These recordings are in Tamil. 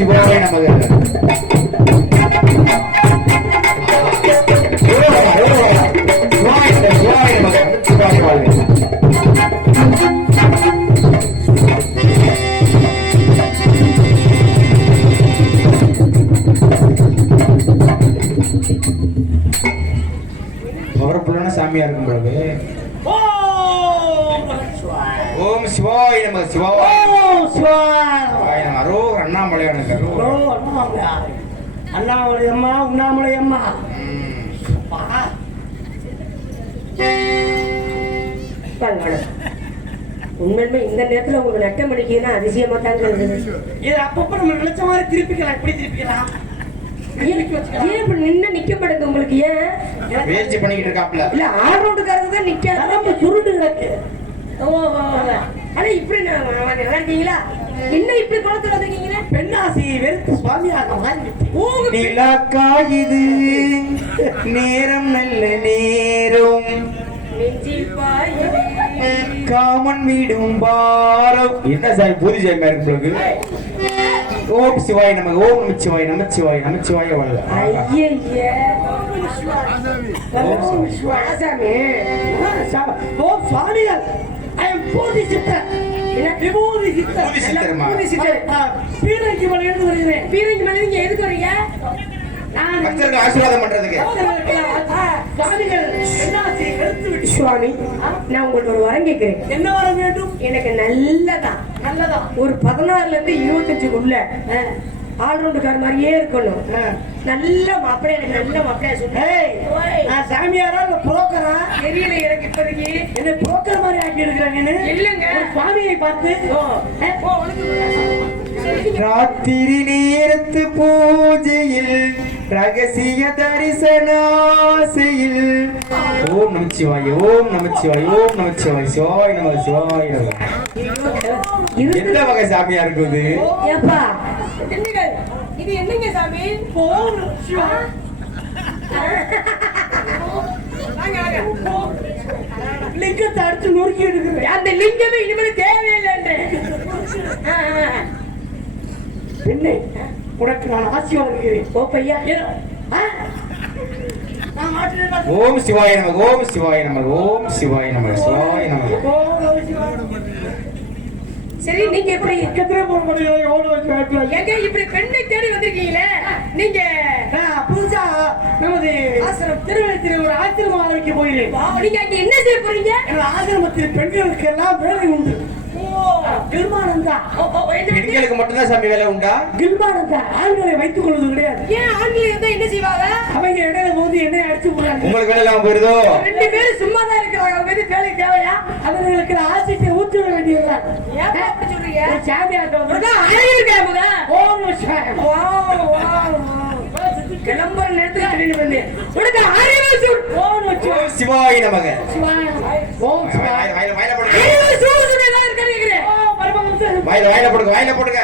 சிவாய நமக. பவர்ஃபுல்லான சாமியா இருக்கும் பிறகு. ஓம் சிவாய நமக. சிவாய நமக. அரோ அண்ணாமலையான அண்ணாமலை அம்மா உண்ணாமலை அம்மா. உண்மையுமே இந்த நேரத்துல உங்களுக்கு நட்டம் அடிக்கிறதுனா அதிசயமா தாங்க இருக்குது. இது அப்பப்ப நம்ம நினைச்ச மாதிரி திருப்பிக்கலாம். எப்படி திருப்பிக்கலாம்? நின்று நிக்க மாட்டேங்க உங்களுக்கு. ஏன் முயற்சி பண்ணிக்கிட்டு இருக்காப்ல? இல்ல ஆல்ரவுண்டுக்காரங்க தான் நிக்காத சுருண்டு கிடக்கு. ஆனா இப்படி நல்லா இருக்கீங்களா? என்ன இப்படி குளத்துல வந்திருக்கீங்களா? பெண்ணாசி வெறுத்து சுவாமியாக நிலாக்காயுது நேரம் நல்ல நேரம் காமன் வீடும் பாரம். என்ன சாமி பூரி சாமி இருக்கு? ஓம் சிவாய் நமக. ஓம் நமச்சிவாய் நமச்சிவாய் நமச்சிவாய வாழ்க. ஓம் சுவாமிகள். பூதி சித்தர். விபூதி சித்தர். பீரங்கி மலை எழுந்து வருகிறேன். பீரங்கி மலை நீங்க எதுக்கு வரீங்க? ஆசீர்வாதம் பண்றதுக்கு. சுவாமி நான் உங்களுக்கு ஒரு வரம் கேட்கிறேன். என்ன வரம் வேண்டும்? எனக்கு நல்லதா ஒரு 16ல இருந்து 25க்குள்ள ஆல்ரவுண்டுக்கார மாதிரியே இருக்கணும். நல்ல மாப்பிள்ளை. எனக்கு நல்ல மாப்பிள்ளையா சொல்றேன். நான் சாமியாரா இல்ல புரோக்கரா தெரியல எனக்கு இப்போதைக்கு. என்ன புரோக்கர் மாதிரி ஆக்கி எடுக்கிறாங்க? இல்லங்க சுவாமியை பார்த்து ராத்திரி நேரத்து பூஜையில் ரகசிய தரிசனாசையில் ஓம் நமச்சிவாய ஓம் நமச்சிவாய ஓம் நமச்சிவாய சிவாய நமக சிவாய நமக. எந்த வகை சாமியா இருக்குது? இது என்னங்க சாமி? லிங்கத்தை அடிச்சு நொறுக்கி எடுக்குது. அந்த லிங்கமே இனிமேல் தேவையில்லை. பெண்ணே உனக்கு நான் ஆசீர்வாதம் இருக்கிறேன். ஓ பையா ஓம் சிவாய நமக. ஓம் சிவாய நமக. ஓம் சிவாய நமக. சிவாய நமக. சரி நீங்க எப்படி எங்க இப்படி பெண்ணை தேடி வந்திருக்கீங்களே? நீங்க புதுசா நமது ஆசிரமம் திருவண்ணத்தில் ஒரு ஆசிரமம் ஆரம்பிக்க போகிறேன். நீங்க அங்க என்ன செய்ய போறீங்க? ஆசிரமத்தில் பெண்களுக்கு எல்லாம் வேலை உண்டு. பெண்களுக்கு மட்டும்தான் சாமி வேலை உண்டா? ஆண்களை வைத்துக் கொள்வது கிடையாது. ஏன் ஆண்களை என்ன செய்வாங்க? அவங்க இடையில போது என்ன அடிச்சு போறாங்க. உங்களுக்கு வேலை எல்லாம் போயிருதோ? 2 பேரும் சும்மா தான் இருக்கிறாங்க. அவங்க வந்து வேலை தேவையா? அவங்களுக்கு ஆசிட்டை ஊற்றி விட வேண்டியதுதான். அப்படி சொல்றீங்க? கிளம்புற நேரத்துக்கு சிவாய நமக. வாயில போடுங்க. வாயில போடுங்க.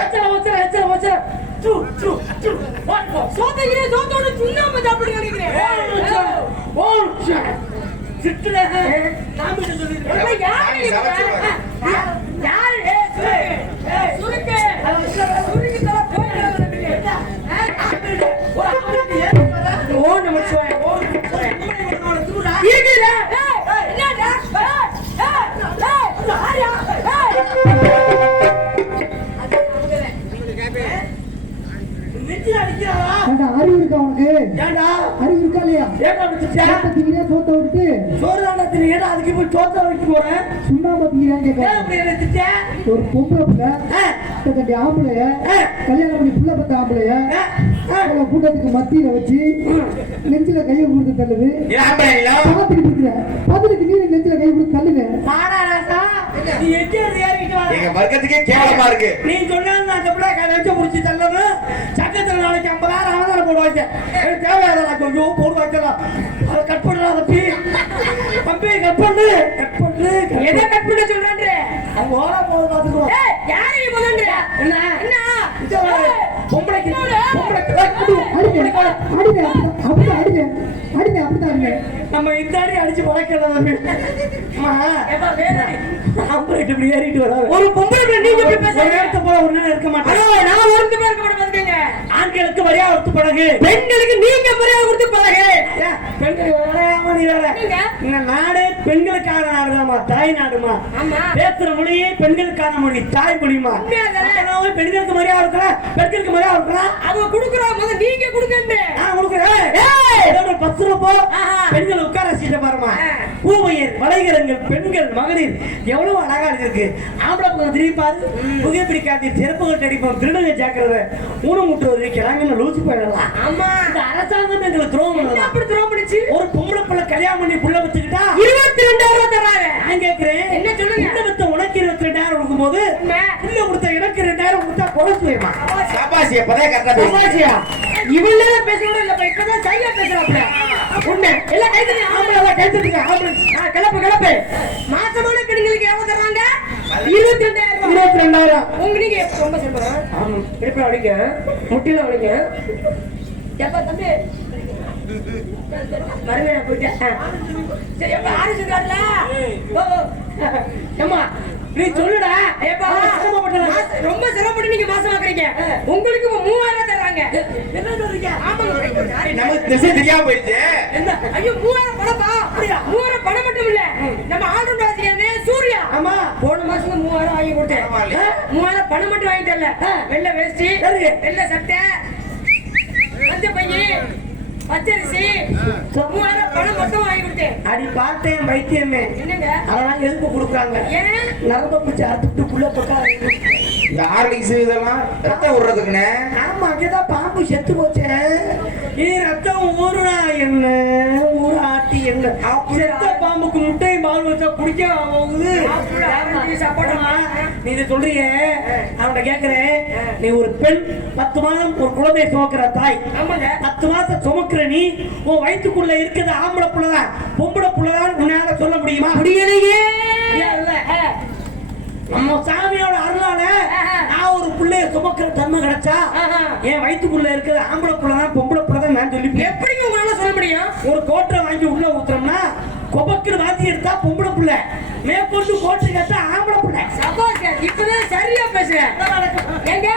அறிவு இருக்கா உனக்கு? அறிவு இருக்கா இல்லையா? சோத்த விட்டு சோறு அதுக்கு போய் சோத்த வைக்க போறேன். சுண்ணாம்பு ஒரு பொம்பளை பிள்ளை ஆம்பளைய கல்யாணம் பண்ணி புள்ள பத்த ஆம்பளைய கூட்டத்துக்கு மத்தியில வச்சு நெஞ்சில கையை கொடுத்து தள்ளுது. பதிலுக்கு நீ நெஞ்சில கை கொடுத்து தள்ளுங்க. நீ சொன்னா முடிச்சு தள்ளணும். சட்டத்தில் நாளைக்கு 50,000 ஆதாரம் போடுவாங்க. தேவையான போடு வைக்கலாம். அதை கட் பண்ணலாம். தம்பி கட் பண்ணு. எதை கட் பண்ண சொல்றாங்க? அவங்க ஓரா போது பாத்துக்குவோம். யாரையும் போதுன்ற என்ன பொம்பளைக்கு அப்படிதான் அடிங்க அடிங்க அப்படிதான் அடிங்க. நம்ம இந்த அடி அடிச்சு பழக்கலாம். இப்படி ஏறிட்டு வர ஒரு பொம்பளை பிள்ளை நீங்க எப்படி பேசுறீங்க? நேரத்தை போல ஒரு நேரம் இருக்க மாட்டேன். நான் ஒருத்தமே இருக்க மாட்டேன் பாத்துக்கங்க. ஆண்களுக்கு மரியாதை கொடுத்து பழகு, பெண்களுக்கு நீங்க மரியாதை கொடுத்து பழகு. பெண்களுக்கு வரையாம நீ வேற. இந்த நாடு பெண்களுக்கான நாடுதாமா, தாய் நாடுமா. ஆமா. பேசுற மொழியே பெண்களுக்கான மொழி, தாய் மொழிமா. பெண்களுக்கு மரியாதை கொடுக்கலாம், பெண்களுக்கு மரியாதை கொடுக்கலாம். அவங்க குடுக்குறாங்க, முதல்ல நீங்க கொடுக்கண்டே. நான் கொடுக்குறேன். 10 ரூபாய் பெண்கள் உட்கார சீட்டை பாருமா. பூவையர் வளைகரங்கள் பெண்கள் மகளிர் எவ்வளவு அழகா இருக்கு. ஆம்பளை பக்கம் திரும்பி பாரு, புகைப்பிடிக்காது செருப்புகள் அடிப்போம், திருடுங்க ஜாக்கிரதை, ஊனமுட்டுவது கிழங்குன்னு லூசி போயிடலாம். ஆமா. இந்த அரசாங்கம் எங்களுக்கு துரோகம் பண்ணலாம். அப்படி துரோகம் பண்ணிச்சு. ஒரு பொம்பளை பிள்ளை கல்யாணம் பண்ணி புள்ள வச்சுக்கிட்டா 22,000 தராங்க. நான் கேட்கிறேன், என்ன சொல்லுங்க? புள்ள வச்ச உனக்கு 22,000 கொடுக்கும்போது புள்ள கொடுத்த எனக்கு 2,000 கொடுத்தா குறைச்சுவேமா? சாபாசியா பதே கரெக்டா சாபாசியா இவளே பேசுறோம் இல்ல, இப்பதான் சையா பேசுறாப்ல. உண்மை எல்லாம் கைது. ஆம்பளை எல்லாம் கைத்துட்டுங்க. ஆம்பளை கிளப்பு மாசமான பெண்களுக்கு எவ்வளவு தர்றாங்க? 22,000. 22,000. உங்க நீங்க ரொம்ப சொல்றேன். ஆமா. இடுப்புல அடிக்க, முட்டில அடிக்க. எப்ப தம்பி மறுமையா போயிட்டேன். சரி எப்ப ஆரிச்சு காட்டல. ஏம்மா நீ சொல்லுடா. ஏப்பா ரொம்ப சிரமப்பட்டு நீங்க மாசம் வாங்குறீங்க. உங்களுக்கு 3,000 தர்றாங்க. என்ன சொல்றீங்க? ஆமாங்க. நமக்கு திசை தெரியாம போயிடுச்சு. என்ன? ஐயோ 3,000 பணப்பா. அப்படியா? 3,000 பணம் மட்டும் இல்ல, நம்ம ஆல்ரவுண்ட் வாசிக்கிறனே சூர்யா. ஆமா. போன மாசம் 3,000 வாங்கி கொடுத்தேன். 3,000 பணம் மட்டும் வாங்கி தரல. வெள்ளை வேஷ்டி, வெள்ளை சட்டை, மஞ்ச பையி, பச்சரிசி, 3,000 பணம் மட்டும் வாங்கி கொடுத்தேன். அடி பார்த்தேன் வைத்தியமே. என்னங்க? அதெல்லாம் எதுக்கு கொடுக்குறாங்க? ஏன்? நரம்ப பிடிச்சி அறுத்துட்டு புள்ள போட்டா இந்த ஹார்லிக்ஸ் இதெல்லாம் ரத்தம் விடுறதுக்குண்ணே. ஆமா, அங்கேதான் பாம்பு செத்து போச்சே. நீ ரத்தம் ஊருனா என்ன, ஊரு ஆட்டி என்ன? செத்த பாம்புக்கு முட்டை பால் வச்சா குடிக்க போகுது. நீ இதை சொல்றிய அவன்கிட்ட கேக்குறேன். நீ ஒரு பெண் 10 மாதம் ஒரு குழந்தை சுமக்கிற தாய். ஆமாங்க. 10 மாசம் சுமக்கிற நீ உன் வயிற்றுக்குள்ள இருக்கிறது ஆம்பளை புள்ளதான் பொம்பளை புள்ளதான் உன்னால சொல்ல முடியுமா? முடியலையே. நம்ம சாமியோட அருளால நான் ஒரு பிள்ளைய சுமக்கிற தன்மை கிடைச்சா என் வயிற்றுக்குள்ள இருக்கிறது ஆம்பளை புள்ளதான் பொம்பளை புள்ளதான் நான் சொல்லி எப்படிங்க உங்களால சொல்ல முடியும்? ஒரு கோட்டை வாங்கி உள்ள ஊத்துறோம்னா கொபக்குன்னு வாத்தி எடுத்தா பொம்பளை புள்ள, மேற்கொண்டு கோட்டை கேட்டா ஆம்பளை புள்ள. இப்பதான் சரியா பேசுறேன். ஏங்க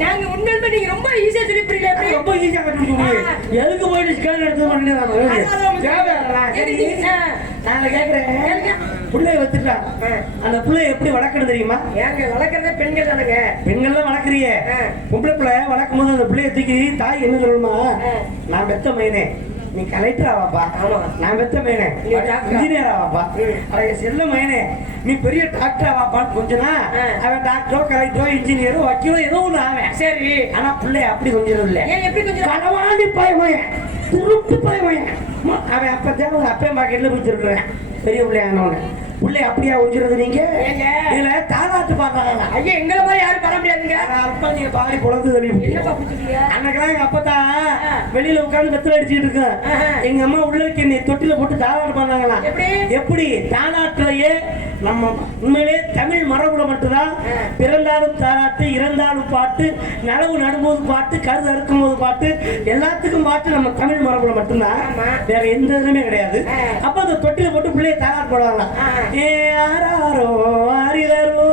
நாங்க உண்மையிலுமே நீங்க ரொம்ப ஈஸியா சொல்லி புரியல. ரொம்ப ஈஸியா கண்டுபிடிக்க எதுக்கு போயிட்டு ஸ்கேன் எடுத்து பண்ணி நான் கேக்குறேன். பிள்ளைய வச்சுட்டா அந்த பிள்ளைய எப்படி வளர்க்கணும் தெரியுமா? ஏங்க வளர்க்கறதே பெண்கள் தானுங்க. பெண்கள் தான் வளர்க்குறிய. பொம்பளை பிள்ளை வளர்க்கும் போது அந்த பிள்ளைய தூக்கி தாய் என்ன சொல்லணுமா? நான் பெத்த மைனே நீ கலெக்டர் ஆவாப்பா. நான் பெத்த மைனே இன்ஜினியர் ஆவாப்பா. அவன் செல்ல மைனே நீ பெரிய டாக்டர் ஆவாப்பான்னு கொஞ்சனா அவன் டாக்டரோ கலெக்டரோ இன்ஜினியரோ வக்கீலோ ஏதோ ஒண்ணு ஆவேன். சரி. ஆனா பிள்ளைய அப்படி கொஞ்சம் இல்ல. எப்படி கொஞ்சம் கடவாண்டி பயமயன் திருட்டு பயமயன். அவன் அப்ப தேவை அப்பே பாக்கெட்ல வச்சிருக்கிறேன் பெரிய பிள்ளையானவன. பிள்ளை அப்படியா ஒஞ்சிருது? நீங்க இதுல தாலாட்டு பாடுறாங்க. ஐயா எங்களை மாதிரி யாரும் பண்ண முடியாதுங்க. அப்பா நீங்க பாடி பொழந்து சொல்லி அன்னைக்கெல்லாம் எங்க அப்பதான் வெளியில உட்கார்ந்து வெத்தலை அடிச்சுட்டு இருக்கேன். எங்க அம்மா உள்ள இருக்க என்னை தொட்டில போட்டு தாலாட்டு பாடுறாங்களாம். எப்படி? தாலாட்டுலயே நம்ம உண்மையிலே தமிழ் மரபுல மட்டும்தான் பிறந்தாலும் தாலாட்டு, இறந்தாலும் பாட்டு, நடவு நடும்போது பாட்டு, கருது அறுக்கும் போது பாட்டு, எல்லாத்துக்கும் பாட்டு நம்ம தமிழ் மரபுல மட்டும்தான், வேற எந்த இதுமே கிடையாது. அப்ப அந்த தொட்டில போட்டு பிள்ளைய தாலாட்டு போடுவாங்களாம். யாரோ ஆரிரோ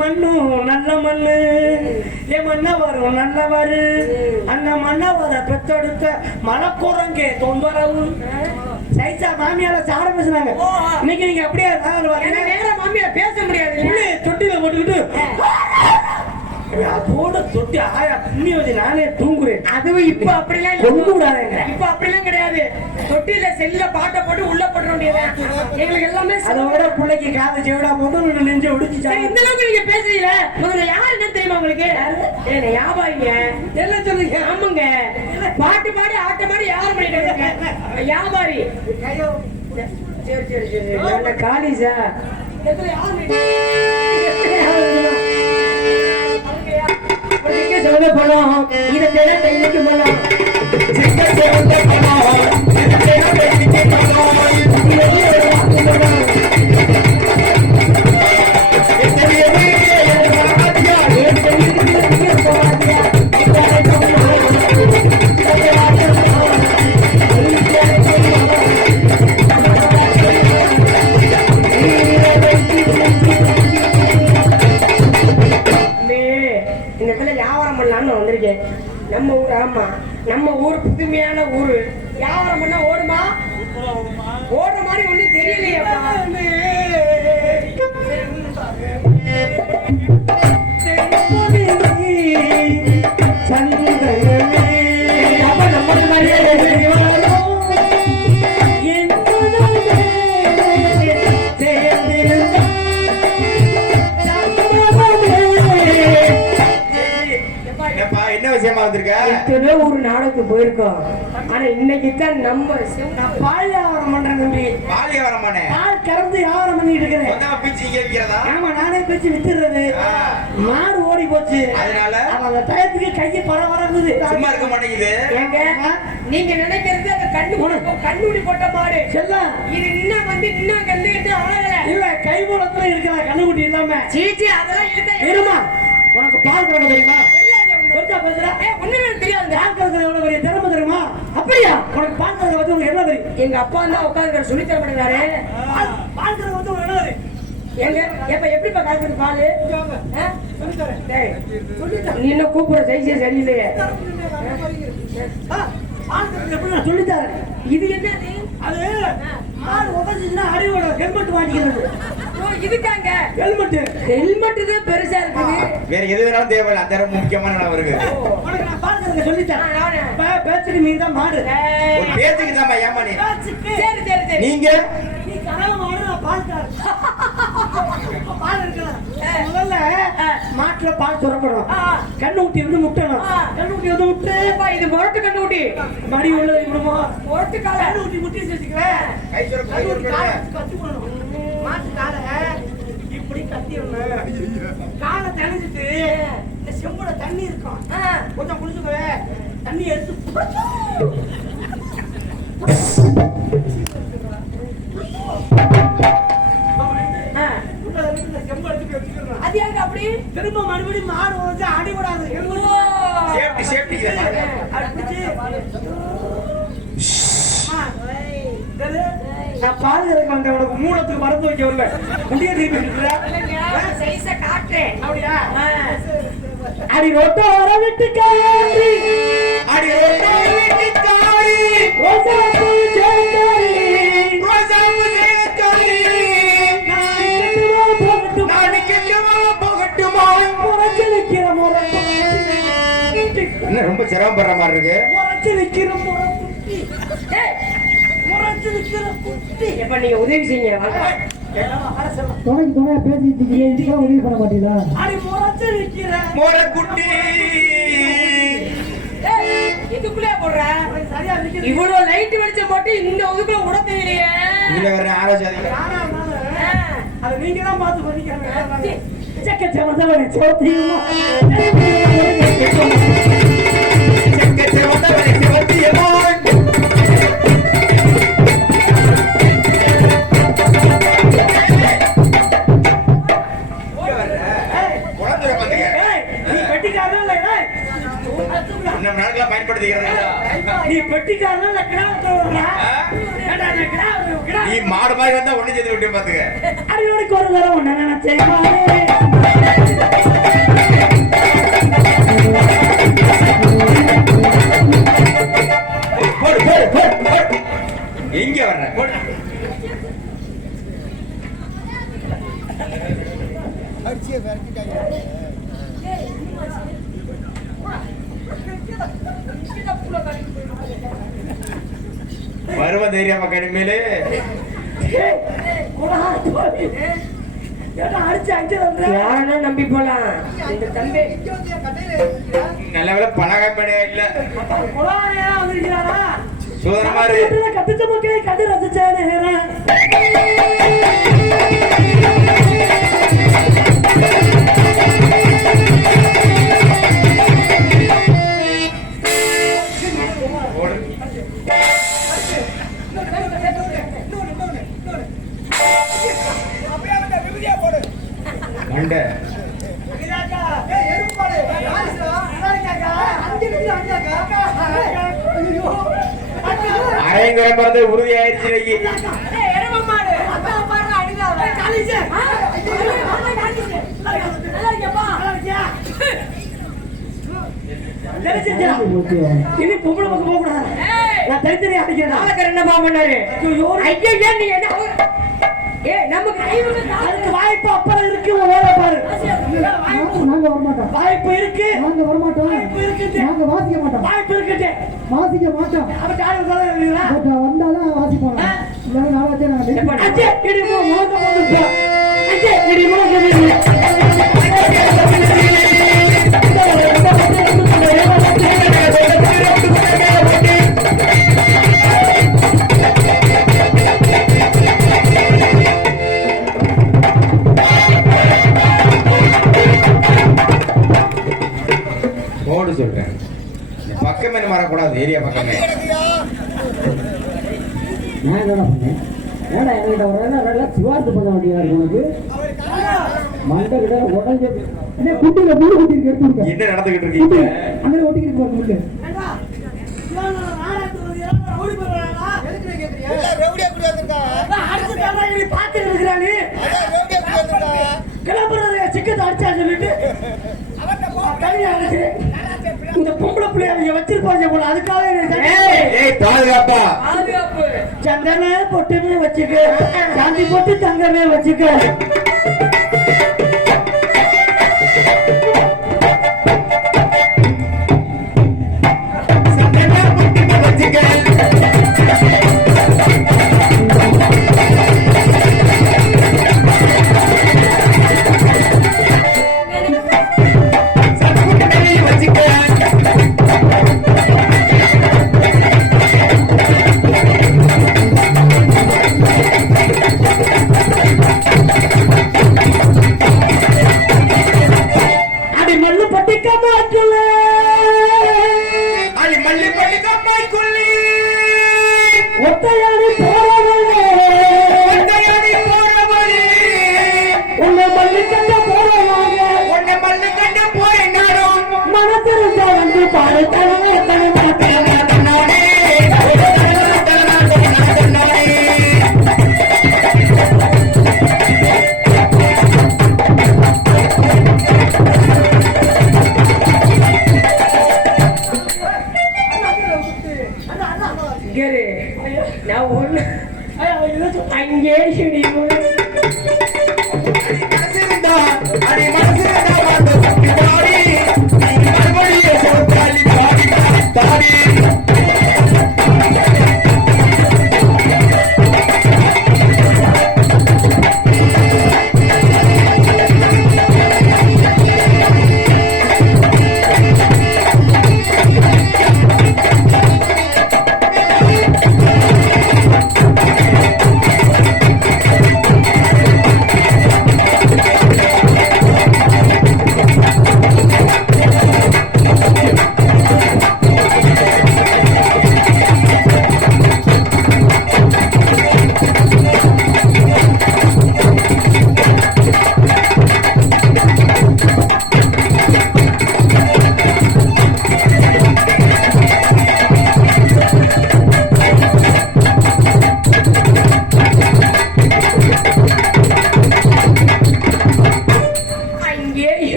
மண்ணும் நல்ல மண்ணு ஏ மன்னவரும் நல்லவரு அந்த மன்னவரை பெற்றெடுத்த மலக்குரங்கே தொந்தரவு. சைசா மாமியார சாட பேசுனாங்க. இன்னைக்கு நீங்க அப்படியே நேர மாமியார பேச முடியாது. தொட்டில போட்டுக்கிட்டு அதோட தொட்டி ஆயா புண்ணிய வச்சு நானே தூங்குறேன். அதுவும் இப்ப அப்படிலாம் கொண்டு விடாதீங்க. இப்ப அப்படிலாம் கிடையாது. தொட்டில செல்ல பாட்டை போட்டு உள்ள போட வேண்டியது எங்களுக்கு எல்லாமே. அதோட பிள்ளைக்கு காதை செவிடா போட்டு நெஞ்ச ஒடிச்சு. இந்த அளவுக்கு நீங்க பேசுறீங்க. முதல்ல யாருன்னு தெரியுமா உங்களுக்கு? வியாபாரிங்க. என்ன சொல்றீங்க? ஆமாங்க. பாட்டு பாடி ஆட்ட பாடி யாரும் பண்ணிட்டு வியாபாரி. சரி சரி சரி நல்ல காலிசா சொல்ல போனோம். இதை கைக்கு போனோம். பக்கத்துல வியாபாரம் பண்ணலாம்னு வந்திருக்கேன். நம்ம ஊர், ஆமா நம்ம ஊர் புதுமையான ஊரு. வியாபாரம் பண்ணா ஓடுமா? ஓடுற மாதிரி ஒண்ணும் தெரியலையேப்பா. என்ன விஷயமா வந்திருக்க? எத்தனையோ ஒரு நாடுக்கு போயிருக்கோம். ஆனா இன்னைக்கு தான் நம்ம பால் வியாபாரம் பண்றேன் தம்பி. பால் வியாபாரம் பண்ண பால் கறந்து வியாபாரம் பண்ணிட்டு இருக்கிறேன். சொந்தமா பிச்சு கேட்கிறதா? ஆமா, நானே பிச்சு வித்துறது. மாடு ஓடி போச்சு, அதனால அந்த டயத்துக்கு கையை பரவரங்குது. சும்மா இருக்க மாட்டேங்குது. ஏங்க நீங்க நினைக்கிறது அந்த கண்ணுடி போட்ட மாடு செல்ல இது நின்னா வந்து நின்னா கண்டு அழகல இல்ல, கை மூலத்துல இருக்கிற கண்ணுக்குட்டி இல்லாம. சீச்சி அதெல்லாம் இருந்தா இருமா, உனக்கு பால் கறக்க தெரியுமா? ஒண்ணுமே தெரியாது. பால் கறக்கிறது எவ்வளவு பெரிய திறமை தெரியுமா? அப்படியா? உனக்கு பால் கறக்க வந்து உனக்கு என்ன தெரியும்? எங்க அப்பா தான் உட்கார்ந்து சொல்லி தர மாட்டேங்கிறாரு. பால் கறக்க வந்து உனக்கு என்ன தெரியும்? எங்க எப்ப எப்படிப்பா கறக்குது பால்? நீ இன்னும் கூப்பிடுற சைஸே சரியில்லையே. சொல்லித்தாரு. இது என்னது? அது மாடு உடஞ்சுன்னா அடிவோட ஹெல்மெட் மாட்டிக்கிறது. இதுக்காங்க ஹெல்மெட். ஹெல்மெட் தான் பெருசா இருக்குது. வேற எது வேணாலும் தேவையில்லை. அந்த முக்கியமான நான் வருது. உனக்கு நான் பால் கறக்க சொல்லித்தரேன். பேச்சுக்கு நீ தான் மாடு. ஒரு பேச்சுக்கு தான் ஏமா நீ? சரி சரி சரி. நீங்க நீ கறவை மாடு, நான் பால் கறக்க. பால் இருக்கலாம். முதல்ல மாட்டுல பால் சுரக்கணும். கண்ணுக்குட்டி வந்து முட்டணும். கண்ணுக்குட்டி வந்து முட்டை. இது முரட்டு கண்ணுக்குட்டி. மடி உள்ளது விடுமா? முரட்டு கால கண்ணுக்குட்டி முட்டி வச்சுக்கிறேன். கை சுரக்க கட்டி போடணும். மாட்டு காலை இப்படி கட்டிடணும். காலை தணிஞ்சிட்டு இந்த செம்போட தண்ணி இருக்கும், கொஞ்சம் குளிச்சுக்கவே. தண்ணி எடுத்து அது யாருக்கு அப்படி திரும்ப மறுபடியும் மாடு வந்து அடி விடாது. Safety safety. நான் பால் கறக்க வந்தேன். உனக்கு மூலத்துக்கு மறந்து வைக்க வரல. முடிய தீர்ப்பு காட்டுறேன். அப்படியா? அடி ரொட்டோ வர விட்டு காரி, அடி ரோட்டோர வீட்டுக்காரி, ரோசாப்பூ ஜெயக்காரி, ரோசாப்பூ ஜெயக்காரி, நான் கெட்டுமா போகட்டுமா? முறைச்சு நிக்கிற முறை, என்ன ரொம்ப சிரமப்படுற மாதிரி இருக்கு? முறைச்சு நிக்கிற முறை குட்டி. முறைச்சு நிக்கிற குட்டி. எப்ப நீங்க உதவி செய்யுங்க. துணைக்கு துணையா பேசிட்டு இருக்கீங்க, இதுக்கெல்லாம் உதவி பண்ண மாட்டீங்களா? அடி முறைச்சு நிக்கிற மோரக்குட்டி. இதுக்குள்ளே போடுற சரியா நிக்கிற. இவ்வளவு லைட் வெளிச்சம் போட்டு இந்த ஒதுக்குள்ள உட தெரியலையே. இதுல வேற ஆரோக்கியம். அது நீங்க தான் பார்த்து பண்ணிக்கணும். சக்கச்சவதவனை சோத்தியுமா நீ பெட்டிக்காரன் நீ மாடு மாதிரி வந்தா ஒண்ணு சேர்த்து விட்டு பாத்துக்க. அடியோடைக்கு ஒரு தரம் ஒண்ணு நினைச்சேன். எங்க வர்ற? வருவ தைரியமா கடுமையிலே நம்பி போலாம். இந்த தம்பி நல்ல வேலை பணக்காப்படையா இல்ல. வந்திருக்கிறாரா? சோதனமா கத்துச்ச மக்களை கண்டு ரசிச்சாரு. அரைங்குறை உறுதியாயிருச்சு. தெரிஞ்சிருச்சா? இனி பொம்பளை பக்கம் போக கூடாது. நான் தனித்தனியா அடிக்கிறேன். ஆளக்காரர் என்ன பாவம் பண்ணாரு? ஐயோ, ஐயா நீ என்ன நமக்கு அதுக்கு வாய்ப்பு அப்புறம் இருக்கு. வேலை பாரு. நாங்க வரமாட்டோம். வாய்ப்பு இருக்கு. நாங்க வரமாட்டோம். வாய்ப்பு இருக்குது. நாங்க வாசிக்க மாட்டோம். வாய்ப்பு இருக்குது. வாசிக்க மாட்டோம். அவன் யாரும் சொல்ல வேண்டியதா? பட் வந்தாலும் வாசிப்போம். இல்லைன்னா நாளாச்சே நாங்க அஞ்சே இடிமோ மோக போட்டு அஞ்சே இடிமோ போடு சொல்றேன். பக்கமே வரக்கூடாது, ஏரியா பக்கமே. நான் என்னடா பண்ணேன்? ஏடா என்கிட்ட ஒரு சிவார்த்து பண்ண வேண்டியதா இருக்கு உனக்கு. மண்டை கிட்ட உடஞ்ச என்ன குட்டியில மூணு குட்டி இருக்கு, எடுத்து கொடுக்க. என்ன நடந்துகிட்டு இருக்கீங்க? அங்கே ஒட்டிக்கிட்டு போற முள்ளு. இந்த பொம்பளை பிள்ளைய வச்சிருப்பாங்க போல, அதுக்காக பாதுகாப்பா சந்தன பொட்டுன்னு வச்சுக்க, சாந்தி போட்டு தங்கமே வச்சுக்க.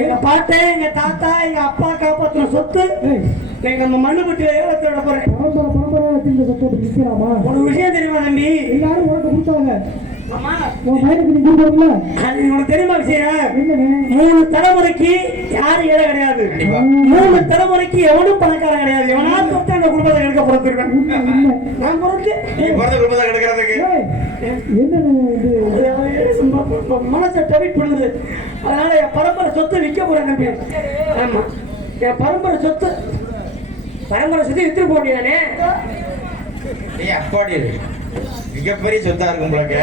எங்க பாட்டை எங்க தாத்தா எங்க அப்பா காப்பாத்துற சொத்து எங்க மண்ணு பட்டியல ஏலத்தோட போறேன். ஒரு விஷயம் தெரியுமா தம்பி? எல்லாரும் உனக்கு கொடுத்தாங்க. ஆமா, உன் பையனுக்கு நீ கொடுக்கல. அது உனக்கு தெரியுமா விஷயம்? 3 தலைமுறைக்கு யாரும் ஏழை கிடையாது. 3 தலைமுறைக்கு எவனும் பணக்காரன் கிடையாது. எவனா சொத்து அந்த குடும்பத்தை எடுக்க பிறந்திருக்கேன். நான் பிறந்து குடும்பத்தை எடுக்கிறதுக்கு மனசை டெபிட் பண்ணுது. அதனால என் பரம்பரை சொத்து விற்க போறேன் தம்பி. ஆமா, என் பரம்பரை சொத்து வித்துட்டு போக வேண்டியதானே? அப்பாடி மிகப்பெரிய சொத்தா இருக்கும் உங்களுக்கு.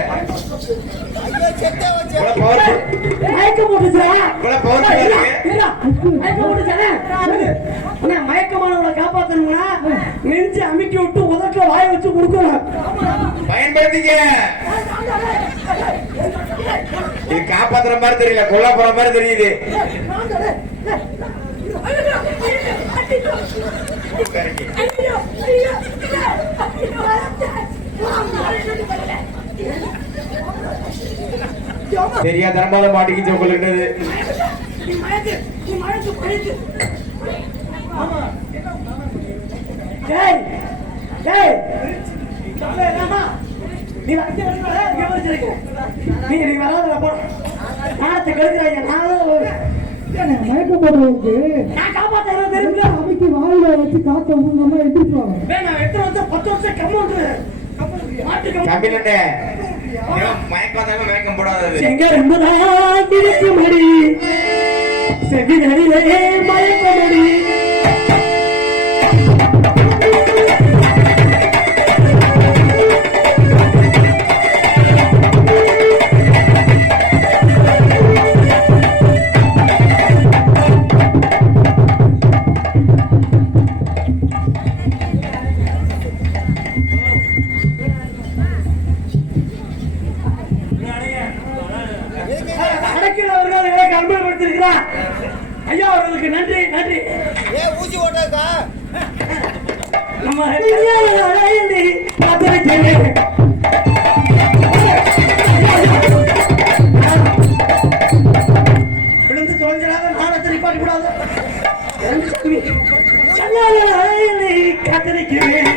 மயக்கம் போட்டுச்சா? இவ்வளவு powerful ஆ இருக்கு. மயக்கம் போட்டுச்சானே? அண்ணா, மயக்கமானவங்களை காப்பாத்தணும்னா நெஞ்சு அமுக்கி விட்டு உதட்டுல வாய வச்சு கொடுக்கணும். பயன்படுத்திக்க. இது காப்பாத்துற மாதிரி தெரியல, கொல்ல போற மாதிரி தெரியுது. சரியா தரமால மாட்டிக்கிச்சு உங்களுக்கு. டேய், டேய், நீ வந்து நீ வராத போ. நாளத்தை கெடுக்கிறாங்க. மயக்கம் போடுறதுக்கு நான் காப்பாத்த தெரியுங்களா? அமைக்கு வாயில வச்சு காத்த நம்ம எதிர்ப்பாங்க. நான் 8 வருஷம் 10 வருஷம் கம்மௌண்ட் கம்பிலண்டே மயக்கம் வந்தாலும் மயக்கம் போடாதது. எங்க இருந்துதான் இருக்க முடி செவி நடிலே மயக்க முடி. ஐயா அவர்களுக்கு நன்றி நன்றி. ஊசி ஓட்டாக்கா நம்ம விழுந்து தொலைஞ்சிடாத நாளத்தை நிப்பாட்டி கூடாது. காத்திருக்கிறேன்.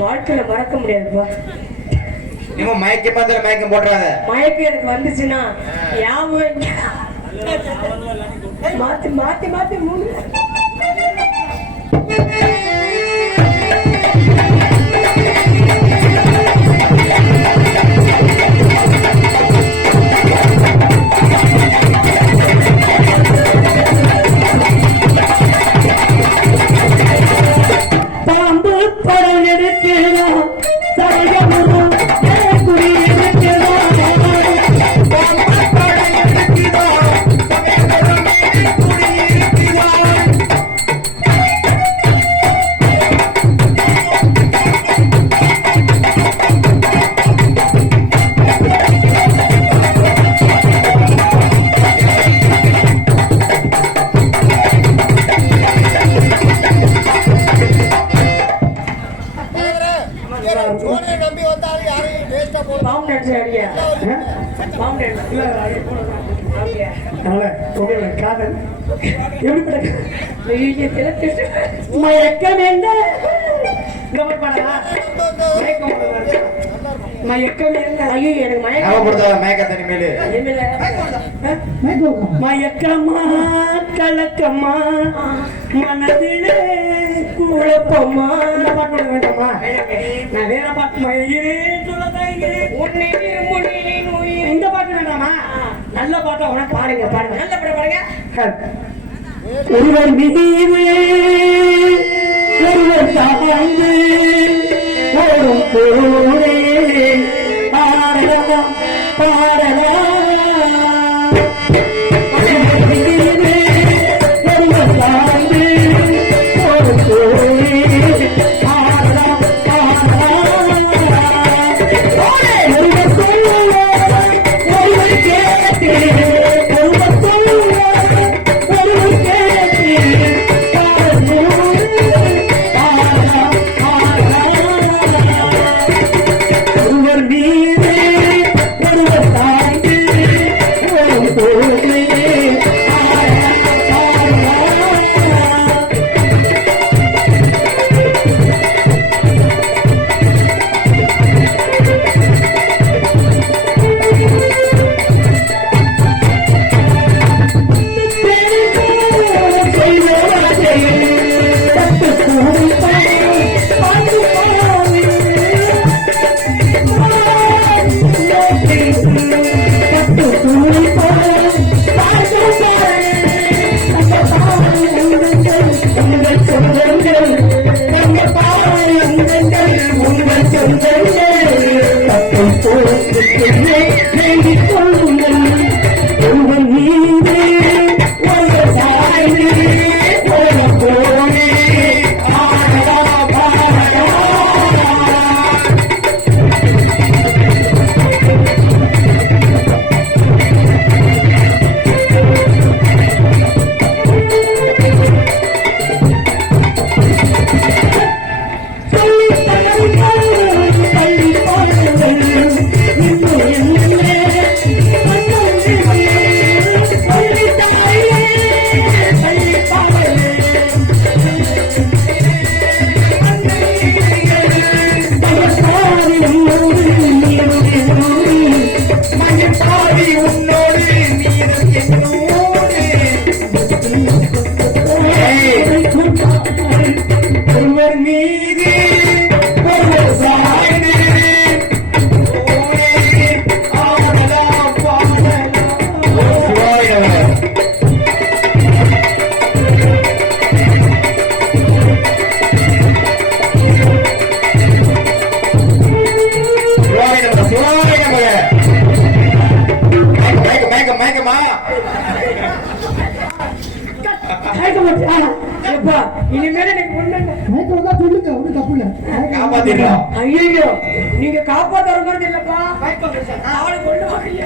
வாழ்க்கையில மறக்க முடியாதுப்பா. நீங்க மயக்கம் வந்தாலும் மயக்கம் போடுறாத. மயக்கம் எனக்கு வந்துச்சுன்னா ஞாபகம் மாத்தி மாத்தி மாத்தி 3 பாம்பு படம் எடுக்கலாம் சரிகமும் குடி எடுக்கலாம். நம்பி வந்தாலும் யாரையும் வேஸ்டா போட பாம்பு நடிச்சு அடியா பாம்பு காதல் எப்படிப்பட்ட நடிச்சு மயக்கம் என்ன மயக்கம் என்ன? ஐயோ எனக்கு ஞாபகப்படுத்தாத மயக்கத்தை மேலு. மயக்கமா கலக்கமா மனதிலே குழப்பமா. இந்த பாட்டு வேண்டாமா? நான் வேற பாட்டு இந்த பாட்டு வேண்டாமா? நல்ல பாட்டா உனக்கு பாருங்க பாருங்க நல்ல படம் பாருங்க. ஒருவர் மீது ஒருவர் சாய்ந்து ஓடும் போரே பாடலாம் பாடலாம். ஒருவர் சாய்ந்து ஓடும் போரே பாடலாம் பாடலாம். ஒருவர் சொல்லுவார் ஒருவர் கேட்டு ஒருவர் சொல்லுவார் ஒருவர் கேட்டு ஒருவர் மீது ஒருவர் தாய்ந்து எப்பா இனிமேல எனக்கு ஒண்ணு மயக்கம் வந்தா சொல்லுங்க ஒன்றும் தப்பு இல்லை காப்பாத்திடுறோம். ஐயோ நீங்க காப்பாத்துற மாதிரி இல்லப்பா அவளை கொண்டு வாங்க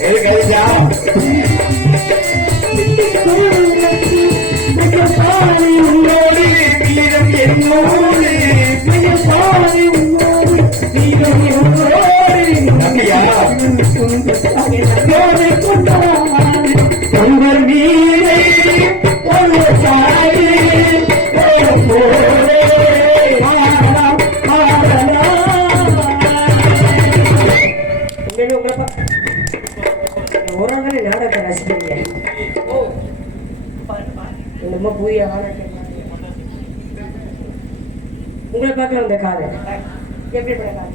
எது கழிச்சா? அப்படியா? உங்கள் வீரை ஒரு சாரி ஒரு நாள் நாடகத்தை ரசிக்கிறீங்க என்னமோ புதிய உங்களை பார்க்க வந்த காரு எப்படி காரு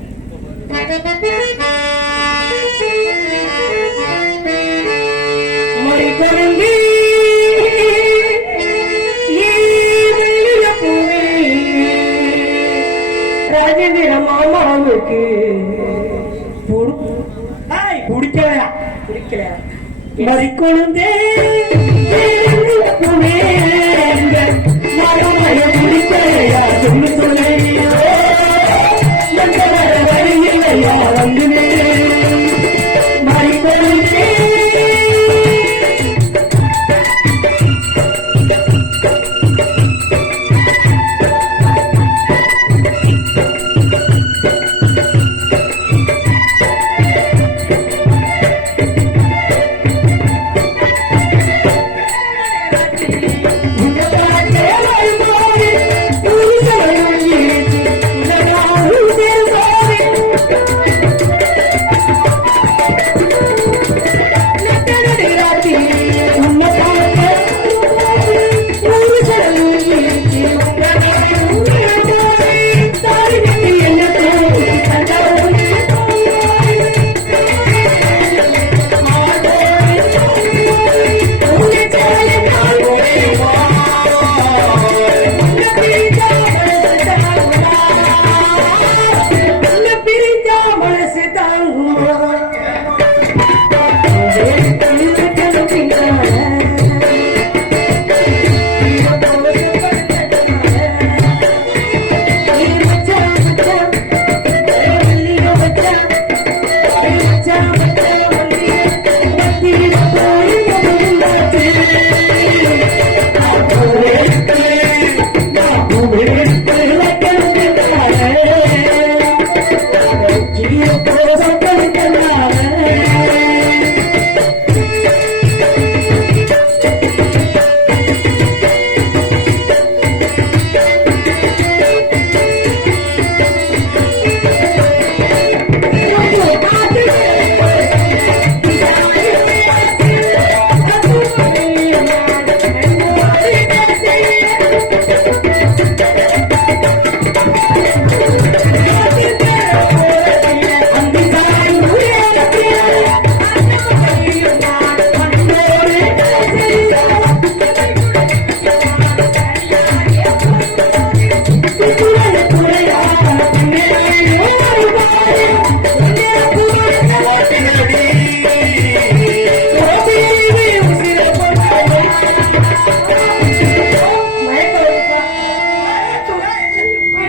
மொழி குழந்தை ராஜேந்திர மாமாவுக்கு குடிக்கலையா பிடிக்கல மறி கொழுந்தே குடிக்கலையா சொல்லு சொல்லையா வந்து மறி கொழுந்தே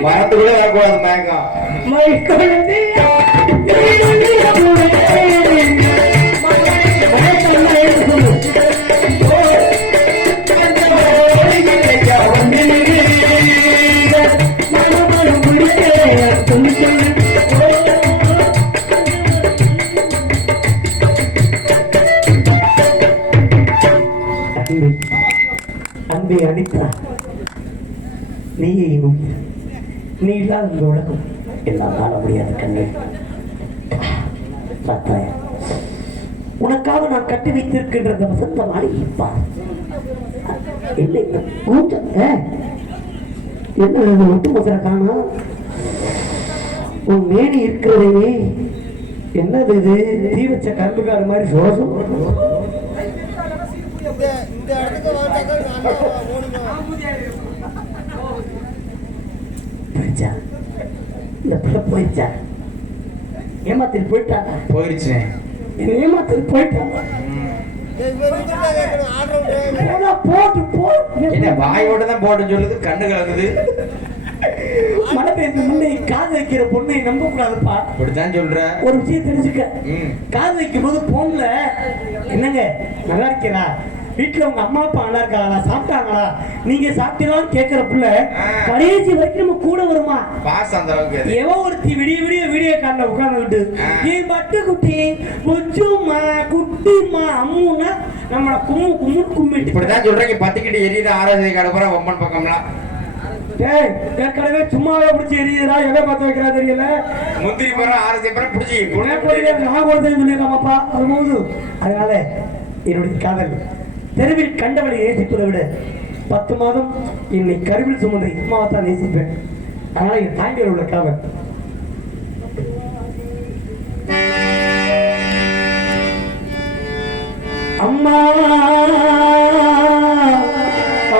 வரத்துக்குள்ள வரக்கூடாது மயக்கம். அன்பை அளித்தா நீயே இன்னும் நீ இல்லாத இந்த உலகம் எல்லாம் காண முடியாது கண்ணே. பார்த்தாயா, உனக்காக நான் கட்டி வைத்திருக்கின்ற அந்த வசந்த மாளிகைப்பா இல்லை என்ன ஒட்டு மோசர காணா உன் மேனி இருக்கிறதே என்னது இது தீ வச்ச கரும்புக்கார மாதிரி சோசம். இந்த இடத்துக்கு வந்தாக்க போயிடுச்சா இந்த பிள்ளை போயிடுச்சா ஏமாத்திட்டு போயிட்டாங்க போயிருச்சு. என்ன ஏமாத்திட்டு போயிட்டாங்க போட்டு போட்டு என்ன வாயோட தான் போட்டு சொல்லுது, கண்ணு கலங்குது. மழை பெய்யுது முன்னே காது வைக்கிற பொண்ணை நம்ப கூடாதுப்பா. அப்படித்தான் சொல்ற. ஒரு விஷயம் தெரிஞ்சுக்க, காது வைக்கும் போது போன்ல என்னங்க நல்லா இருக்கிறா, வீட்டுல உங்க அம்மா அப்பா நல்லா இருக்காங்களா, சாப்பிட்டாங்களா, நீங்க சாப்பிட்டீங்களான்னு கேட்கிற புள்ள கடைசி வரைக்கும் நம்ம கூட வருமா? பாஸ் அந்த அளவுக்கு. எவோ ஒருத்தி விடிய விடிய வீடியோ கார்ல உட்கார்ந்துகிட்டு நீ பட்டு குட்டி முச்சுமா குட்டிமா அம்முன்னா நம்மள கும்மு கும்மு கும்மிட்டு இப்படிதான் சொல்றீங்க. பத்திக்கிட்டு எரியுது ஆராதனை கடப்புற ஒம்மன் பக்கம்லாம். டேய் ஏற்கனவே சும்மாவே பிடிச்சி எரியுதுடா, எதை பார்த்து வைக்கிறா தெரியல. முந்திரி மரம் ஆராதனை பரம் பிடிச்சி நான் கொடுத்தேன் சொல்லியிருக்காமப்பா அது போது. அதனால என்னுடைய காதல் தெருவில் கண்டவனை நேசிப்பதை விட 10 மாதம் என்னை கருவில் சுமந்த அம்மாவை தான் நேசிப்பேன். அதனால என் தாங்கியில் உள்ள காதல் அம்மா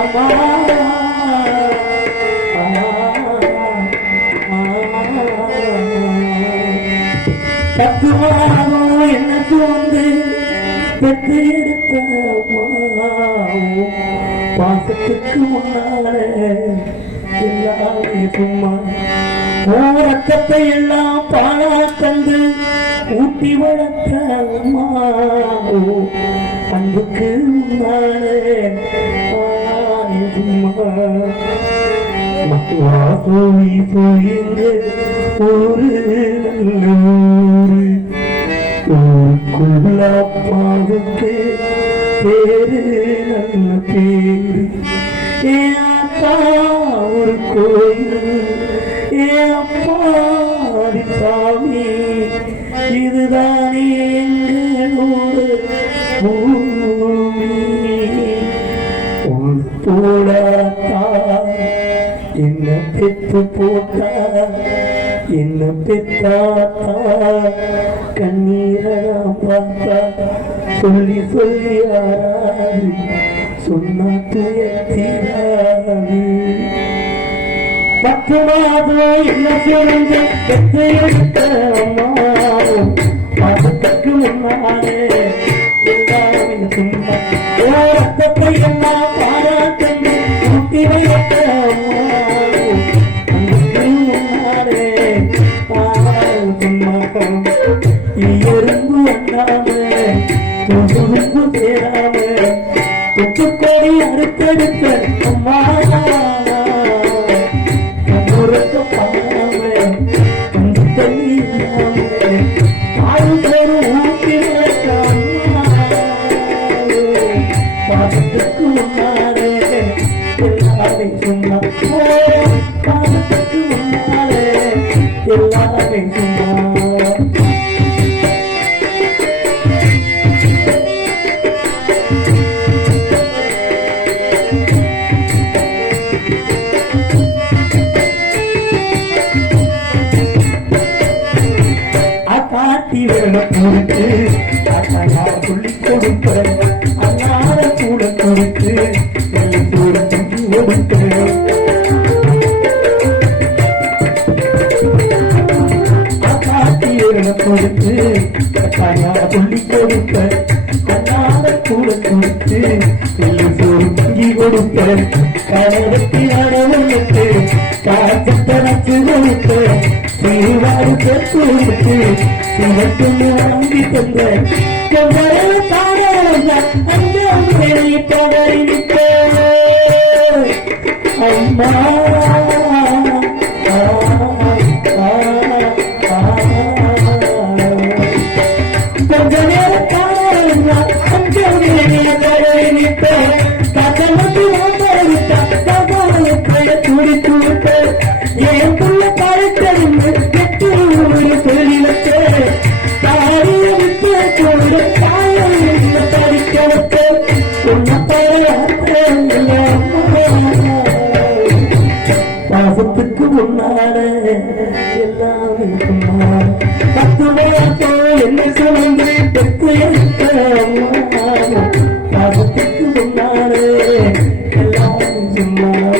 அம்மா தத்துவானோ எனக்கு வந்து பெற்று எடுத்த பாசத்துக்கு முன்னால எல்லாமே சும்மா ரத்தத்தை எல்லாம் பாழா தந்து ஊட்டி வளர்த்த அம்மா அன்புக்கு முன்னாலே சும்மா மக்குவா போய் போயிங்க ஒரு பாவுக்கு பேரு நல்ல பேரு என் அப்பா ஒரு கோயில் என் அப்பா சாமி இதுதானே எங்களோட பூமி உன் போடாத்தா என்ன பெற்று போட்டா என்ன பெற்றாத்தா கண்ணீரம் பார்த்தா சொல்லி சொல்லி ஆறாது சொன்னா துயர்த்தீராது 10 மாதம் என்ன சேர்ந்து பெற்று எடுத்த அம்மாவும் பாசத்துக்கு முன்னாலே எல்லாமே சும்மா ரத்தத்தை எல்லாம் பாராட்டந்து ஊட்டி வைத்த அம்மாவும் முன்னாலே சும்மா எறும்பு வந்தாம தொகுப்பு சேராம தொட்டுக்கோடி அறுத்தெடுத்த அம்மா கண்ணுறக்க பாடாம கண்டு தண்ணி இல்லாம ஆறு பேரும் ஊட்டி வளர்த்த அம்மா பாசத்துக்கு முன்னாலே எல்லாமே சும்மா பாசத்துக்கு முன்னாலே எல்லாமே சும்மா கொடுத்து சொல்லி கொடுப்ப அண்ணார கூட கொடுத்து கூட கொடுத்து கொடுத்து சொல்லி கொடுப்ப அண்ணார கூட கொடுத்து சொல்லி கொடுப்ப கணவத்தி அடவனுக்கு காத்தனச்சு கொடுத்து தீவாறு பெற்று கொடுத்து சிவத்துன்னு வாங்கி தந்த அம்மா கொஞ்ச நேரம் துடி துடித்த என் புள்ள பழத்தறிந்து எட்டு சொல்லி வச்ச தாரிய விட்டு கூட தாயம் படிக்க வச்ச பாசத்துக்கு முன்னால எல்லாமே சொன்னால 10 மாதம் என்ன சுமந்து பெற்று எடுத்த பாசத்துக்கு முன்னாலே எல்லாமே சொன்னால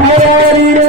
ஆயாரிரோ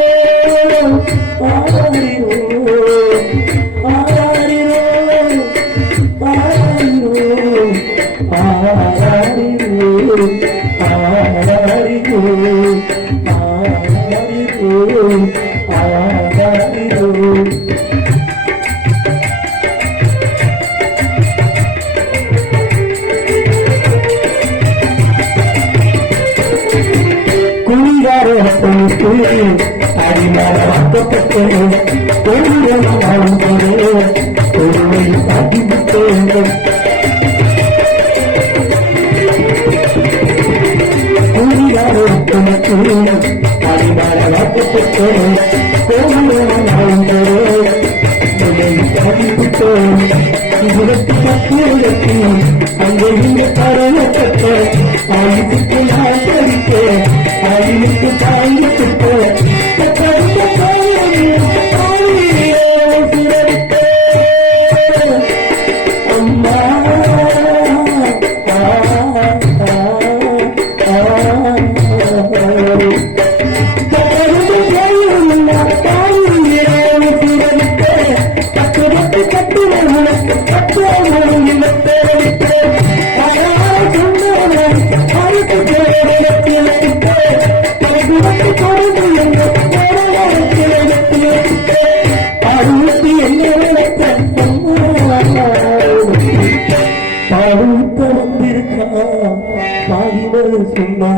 சொன்னா